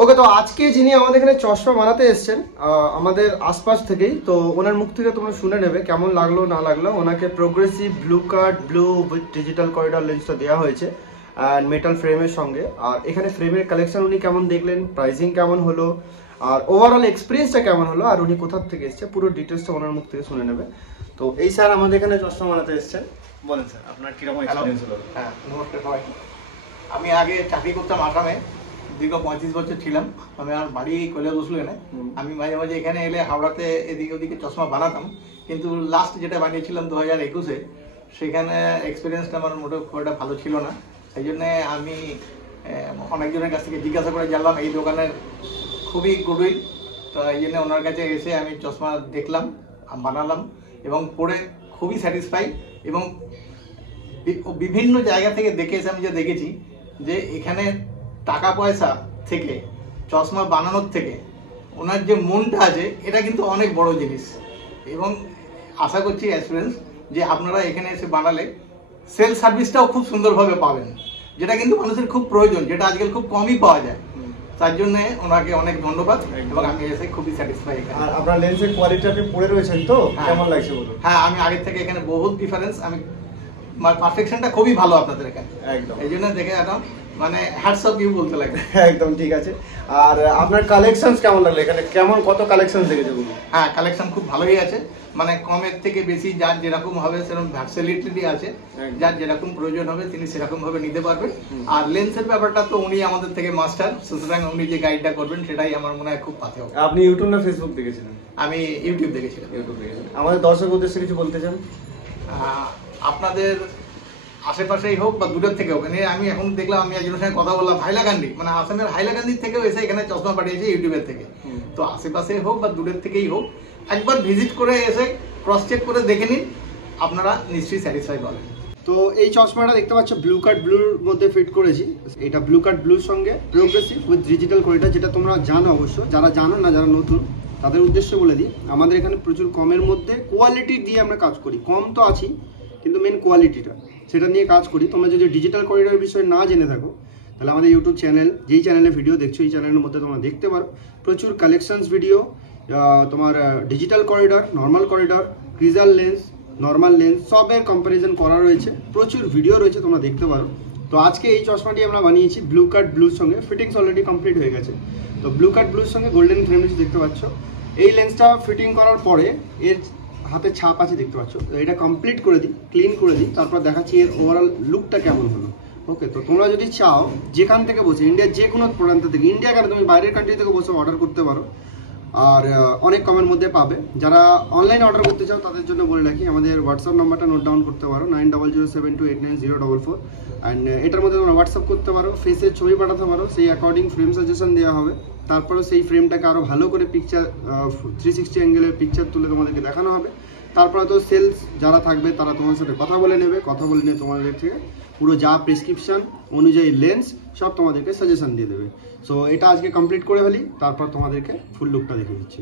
ওকে, তো আজকে যিনি আমাদের এখানে চশমা বানাতে এসেছেন আমাদের আশপাশ থেকেই, তো ওনার মুখ থেকে তোমরা শুনে নেবে কেমন লাগলো না লাগলো। ওনাকে progressive blue cut blue with digital corridor লেন্সটা দেওয়া হয়েছে অ্যান্ড মেটাল ফ্রেমের সঙ্গে। আর এখানে ফ্রেমের কালেকশন উনি কেমন দেখলেন, প্রাইসিং কেমন হলো, আর ওভারঅল এক্সপিরিয়েন্সটা কেমন হলো, আর উনি কোথা থেকে এসছে পুরো ডিটেলসটা ওনার মুখ থেকে শুনে নেবে। তো এই স্যার আমাদের এখানে চশমা বানাতে এসেছেন, বলেন স্যার আপনার কিরকম এক্সপিরিয়েন্স হলো? হ্যাঁ, নমস্কার সবাই। আমি আগে চাকরি করতাম আসামে, দীর্ঘ 35 বছর ছিলাম। আমি আমার বাড়ি কৈলাস বসলো এনে। আমি মাঝে মাঝে এখানে এলে হাওড়াতে এদিকে ওদিকে চশমা বানাতাম, কিন্তু লাস্ট যেটা বানিয়েছিলাম 2021-এ, সেখানে এক্সপিরিয়েন্সটা আমার মোটেও খুব একটা ভালো ছিল না। সেই জন্য আমি অনেকজনের কাছ থেকে জিজ্ঞাসা করে জানলাম এই দোকানের খুবই গুডউইল। তো এই জন্য ওনার কাছে এসে আমি চশমা দেখলাম, বানালাম এবং পরে খুবই স্যাটিসফাই। এবং বিভিন্ন জায়গা থেকে দেখে এসে আমি যা দেখেছি যে এখানে টাকা পয়সা থেকে, চশমা বানানোর থেকে ওনার যে মনটা আছে, এটা কিন্তু অনেক বড় জিনিস। এবং আশা করছি এক্সপিরিয়েন্স যে আপনারা এখানে এসে বানালে সেল সার্ভিসটাও খুব সুন্দরভাবে পাবেন, যেটা কিন্তু মানুষের খুব প্রয়োজন, যেটা আজকাল খুব কমই পাওয়া যায়। তার জন্য ওনাকে অনেক ধন্যবাদ এবং আমি এসে খুবই স্যাটিসফাই। আর আপনার লেন্সের কোয়ালিটি আপনি পরে রয়েছেন তো কেমন লাগছে বলুন? হ্যাঁ, আমি আগের থেকে এখানে বহুত ডিফারেন্স, আমি পারফেকশনটা খুবই ভালো আপনাদের এখানে, একদম। এই জন্য দেখে একদম মানে হ্যাটস অফ ইউ বলতে লাগে। একদম ঠিক আছে। আর আপনার কালেকশনস কেমন লাগলো এখানে, কেমন কত কালেকশন দেখেছে বলুন? হ্যাঁ, কালেকশন খুব ভালোই আছে, মানে কমের থেকে বেশি যার যেরকম হবে সেরকম ভার্সেলিটি আছে, যার যেরকম প্রয়োজন হবে তিনি সেরকম ভাবে নিতে পারবেন। আর লেন্সের ব্যাপারটা তো উনি আমাদের থেকে মাস্টার, সুতরাং উনি যে গাইডটা করবেন সেটাই আমার মনে হয় খুব পাতে হবে। আপনি ইউটিউব না ফেসবুক দেখেছিলেন? আমি ইউটিউব দেখেছিলাম। ইউটিউব দেখেছিলেন। আমাদের দর্শক উদ্দেশ্যে কিছু বলতে চান? আপনাদের আশেপাশেই হোক বা দূরের থেকে হোক, আমি এখন দেখলাম, আমি একজনের সঙ্গে কথা বললাম হাইলাকান্দি, মানে আসামের হাইলাকান্দির থেকেও এসে এখানে চশমা পাঠিয়েছে ইউটিউবের থেকে। তো আশেপাশে হোক বা দূরের থেকেই হোক, একবার ভিজিট করে এসে ক্রস চেক করে দেখে নিন, আপনারা নিশ্চয়ই স্যাটিসফাই পাবেন। তো এই চশমাটা দেখতে পাচ্ছ ব্লু কাট ব্লুর মধ্যে ফিট করেছি। এটা ব্লু কাট ব্লুর সঙ্গে প্রোগ্রেসিভ উইথ ডিজিটাল করিডর, যেটা তোমরা জানো অবশ্য, যারা জানো না, যারা নতুন তাদের উদ্দেশ্যে বলে দিই, আমাদের এখানে প্রচুর কমের মধ্যে কোয়ালিটি দিয়ে আমরা কাজ করি। কম তো আছি, কিন্তু মেন কোয়ালিটিটা সেটা নিয়ে কাজ করি। তোমরা যদি ডিজিটাল করিডরের বিষয়ে না জেনে থাকো, তাহলে আমাদের ইউটিউব চ্যানেল, যেই চ্যানেলে ভিডিও দেখছো, এই চ্যানেলের মধ্যে তোমরা দেখতে পারো প্রচুর কালেকশনস ভিডিও, তোমার digital corridor, normal corridor, Crizal lens, normal lens সবের কম্প্যারিজন করা রয়েছে, প্রচুর ভিডিও রয়েছে, তোমরা দেখতে পারো। তো আজকে এই চশমাটি আমরা বানিয়েছি ব্লু কাট ব্লুর সঙ্গে, ফিটিংস অলরেডি কমপ্লিট হয়ে গেছে। তো ব্লু কাট ব্লুর সঙ্গে গোল্ডেন ফ্রেম দেখতে পাচ্ছ। এই লেন্সটা ফিটিং করার পরে এর হাতে ছাপ আছে দেখতে পাচ্ছ, তো এটা কমপ্লিট করে দিই, ক্লিন করে দিই, তারপর দেখাচ্ছি এর ওভারঅল লুকটা কেমন হলো। ওকে, তো তোমরা যদি চাও যেখান থেকে বসে, ইন্ডিয়ার যে কোনো প্রান্ত থেকে, ইন্ডিয়া কেন তুমি বাইরের কান্ট্রি থেকে বসে অর্ডার করতে পারো, আর অনেক কমের মধ্যে পাবে। যারা অনলাইনে অর্ডার করতে চাও তাদের জন্য বলে রাখি, আমাদের হোয়াটসঅ্যাপ নাম্বারটা নোট ডাউন করতে পারো, 9007289044। অ্যান্ড এটার মধ্যে তোমরা হোয়াটসঅ্যাপ করতে পারো, ফেসের ছবি পাঠাতে পারো, সেই অ্যাকর্ডিং ফ্রেম সাজেশন দেওয়া হবে। তারপরে সেই ফ্রেমটাকে আরও ভালো করে পিকচার 360 অ্যাঙ্গেলের পিকচার তুলে তোমাদেরকে দেখানো হবে। তারপরে তো সেলস যারা থাকবে তারা তোমার সাথে কথা বলে নেবে, কথা বলে নিয়ে তোমাদের থেকে পুরো যা প্রেসক্রিপশান অনুযায়ী লেন্স সব তোমাদেরকে সাজেশন দিয়ে দেবে। সো এটা আজকে কমপ্লিট করে ফেলি, তারপর তোমাদেরকে ফুল লুকটা দেখে দিচ্ছি।